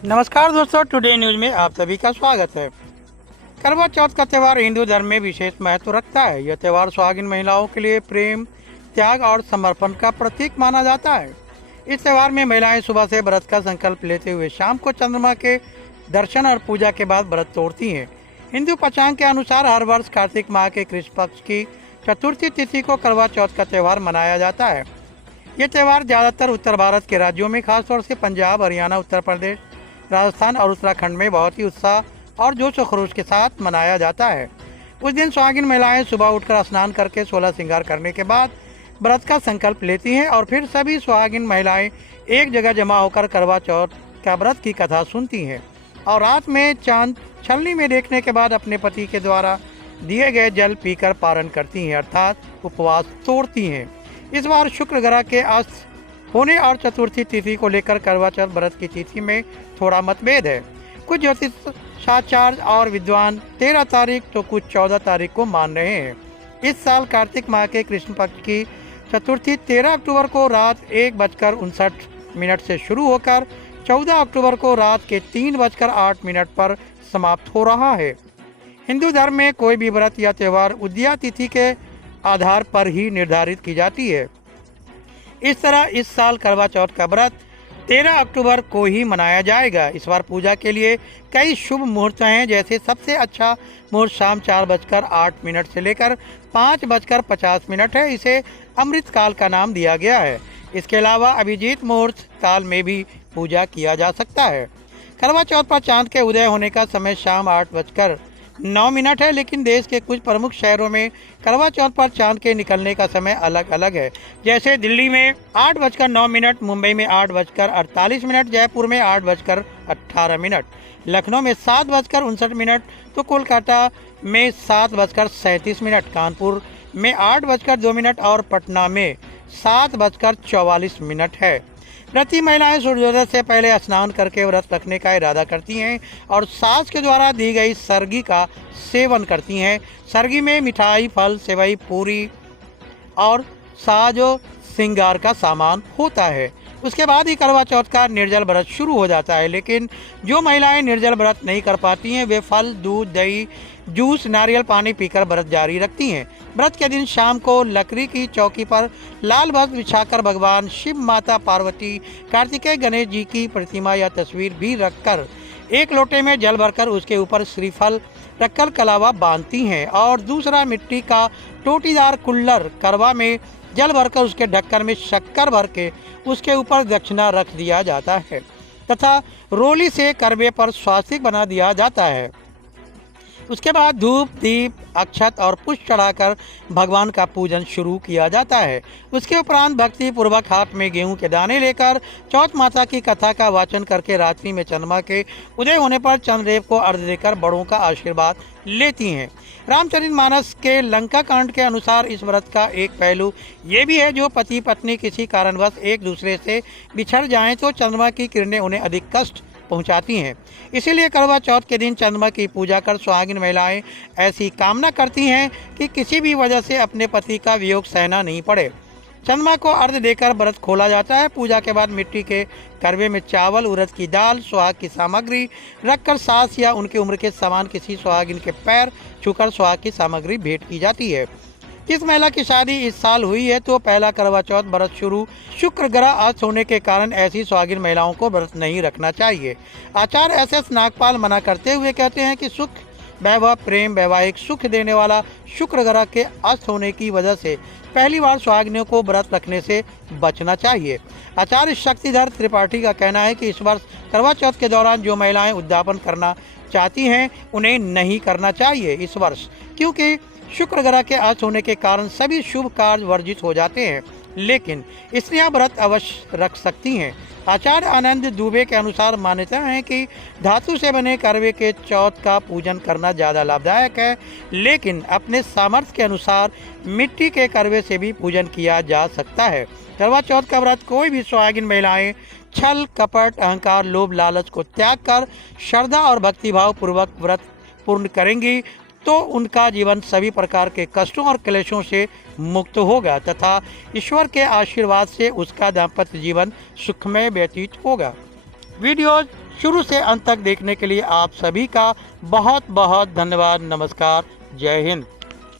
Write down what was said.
नमस्कार दोस्तों, today news में आप सभी का स्वागत है। करवा चौथ का त्यौहार हिंदू धर्म में विशेष महत्व रखता है। यह त्यौहार सुहागिन महिलाओं के लिए प्रेम, त्याग और समर्पण का प्रतीक माना जाता है। इस त्यौहार में महिलाएं सुबह से व्रत का संकल्प लेते हुए शाम को चंद्रमा के दर्शन और पूजा के बाद व्रत तोड़ती हैं। हिंदू पंचांग के अनुसार हर वर्ष कार्तिक माह के कृष्ण पक्ष की चतुर्थी तिथि को करवा चौथ का त्यौहार मनाया जाता है। ये त्यौहार ज़्यादातर उत्तर भारत के राज्यों में, खासतौर से पंजाब, हरियाणा, उत्तर प्रदेश, राजस्थान और उत्तराखंड में बहुत ही उत्साह और जोश व खरोश के साथ मनाया जाता है। उस दिन सुहागिन महिलाएं सुबह उठकर स्नान करके 16 श्रृंगार करने के बाद व्रत का संकल्प लेती हैं और फिर सभी सुहागिन महिलाएं एक जगह जमा होकर करवा चौथ का व्रत की कथा सुनती हैं और रात में चांद छलनी में देखने के बाद अपने पति के द्वारा दिए गए जल पीकर पारण करती हैं, अर्थात उपवास तोड़ती हैं। इस बार शुक्र ग्रह के अस्त होने और चतुर्थी तिथि को लेकर करवा चौथ व्रत की तिथि में थोड़ा मतभेद है। कुछ ज्योतिष शास्त्राचार्य और विद्वान 13 तारीख तो कुछ 14 तारीख को मान रहे हैं। इस साल कार्तिक माह के कृष्ण पक्ष की चतुर्थी 13 अक्टूबर को रात 1:59 से शुरू होकर 14 अक्टूबर को रात के 3:08 पर समाप्त हो रहा है। हिंदू धर्म में कोई भी व्रत या त्यौहार उदया तिथि के आधार पर ही निर्धारित की जाती है। इस तरह इस साल करवा चौथ का व्रत 13 अक्टूबर को ही मनाया जाएगा। इस बार पूजा के लिए कई शुभ मुहूर्त हैं, जैसे सबसे अच्छा मुहूर्त शाम 4:08 से लेकर 5:50 है। इसे अमृत काल का नाम दिया गया है। इसके अलावा अभिजीत मुहूर्त काल में भी पूजा किया जा सकता है। करवा चौथ पर चांद के उदय होने का समय शाम 8:09 है, लेकिन देश के कुछ प्रमुख शहरों में करवा चौथ पर चांद के निकलने का समय अलग अलग है। जैसे दिल्ली में 8:09, मुंबई में 8:48, जयपुर में 8:18, लखनऊ में 7:59, तो कोलकाता में 7:37, कानपुर में 8:02 और पटना में 7:44 है। व्रती महिलाएं सूर्योदय से पहले स्नान करके व्रत रखने का इरादा करती हैं और सास के द्वारा दी गई सरगी का सेवन करती हैं। सरगी में मिठाई, फल, सेवई, पूरी और साजो श्रृंगार का सामान होता है। उसके बाद ही करवा चौथ का निर्जल व्रत शुरू हो जाता है। लेकिन जो महिलाएं निर्जल व्रत नहीं कर पाती हैं, वे फल, दूध, दही, जूस, नारियल पानी पीकर व्रत जारी रखती हैं। व्रत के दिन शाम को लकड़ी की चौकी पर लाल वस्त्र बिछाकर भगवान शिव, माता पार्वती, कार्तिकेय, गणेश जी की प्रतिमा या तस्वीर भी रखकर एक लोटे में जल भरकर उसके ऊपर श्रीफल रखकर कलावा बांधती हैं और दूसरा मिट्टी का टोटीदार कुल्लर करवा में जल भरकर उसके ढक्कन में शक्कर भर के उसके ऊपर दक्षिणा रख दिया जाता है तथा रोली से करवे पर स्वास्तिक बना दिया जाता है। उसके बाद धूप, दीप, अक्षत और पुष्प चढ़ाकर भगवान का पूजन शुरू किया जाता है। उसके उपरांत भक्ति पूर्वक हाथ में गेहूं के दाने लेकर चौथ माता की कथा का वाचन करके रात्रि में चंद्रमा के उदय होने पर चंद्रदेव को अर्घ्य देकर बड़ों का आशीर्वाद लेती हैं। रामचरितमानस के लंका कांड के अनुसार इस व्रत का एक पहलू ये भी है, जो पति पत्नी किसी कारणवश एक दूसरे से बिछड़ जाएं तो चंद्रमा की किरणें उन्हें अधिक कष्ट पहुंचाती हैं। इसीलिए करवा चौथ के दिन चंद्रमा की पूजा कर सुहागिन महिलाएं ऐसी कामना करती हैं कि किसी भी वजह से अपने पति का वियोग सहना नहीं पड़े। चंद्रमा को अर्घ्य देकर व्रत खोला जाता है। पूजा के बाद मिट्टी के करवे में चावल, उड़द की दाल, सुहाग की सामग्री रखकर सास या उनके उम्र के समान किसी सुहागिन के पैर छूकर सुहाग की सामग्री भेंट की जाती है। जिस महिला की शादी इस साल हुई है तो पहला करवा चौथ व्रत शुरू शुक्र ग्रह अस्त होने के कारण ऐसी सुहागिन महिलाओं को व्रत नहीं रखना चाहिए। आचार्य SS नागपाल मना करते हुए कहते हैं कि सुख, वैभव, प्रेम, वैवाहिक सुख देने वाला शुक्र ग्रह के अस्त होने की वजह से पहली बार सुहागिनों को व्रत रखने से बचना चाहिए। आचार्य शक्तिधर त्रिपाठी का कहना है कि इस वर्ष करवा चौथ के दौरान जो महिलाएं उद्यापन करना चाहती हैं उन्हें नहीं करना चाहिए इस वर्ष, क्योंकि शुक्र ग्रह के अस्त होने के कारण सभी शुभ कार्य वर्जित हो जाते हैं। लेकिन स्त्रियां व्रत अवश्य रख सकती हैं। आचार्य आनंद दुबे के अनुसार मान्यता है कि धातु से बने करवे के चौथ का पूजन करना ज़्यादा लाभदायक है, लेकिन अपने सामर्थ्य के अनुसार मिट्टी के करवे से भी पूजन किया जा सकता है। करवा चौथ का व्रत कोई भी सुहागिन महिलाएं छल, कपट, अहंकार, लोभ, लालच को त्याग कर श्रद्धा और भक्तिभाव पूर्वक व्रत पूर्ण करेंगी तो उनका जीवन सभी प्रकार के कष्टों और क्लेशों से मुक्त होगा तथा ईश्वर के आशीर्वाद से उसका दाम्पत्य जीवन सुखमय व्यतीत होगा। वीडियो शुरू से अंत तक देखने के लिए आप सभी का बहुत बहुत धन्यवाद। नमस्कार। जय हिंद।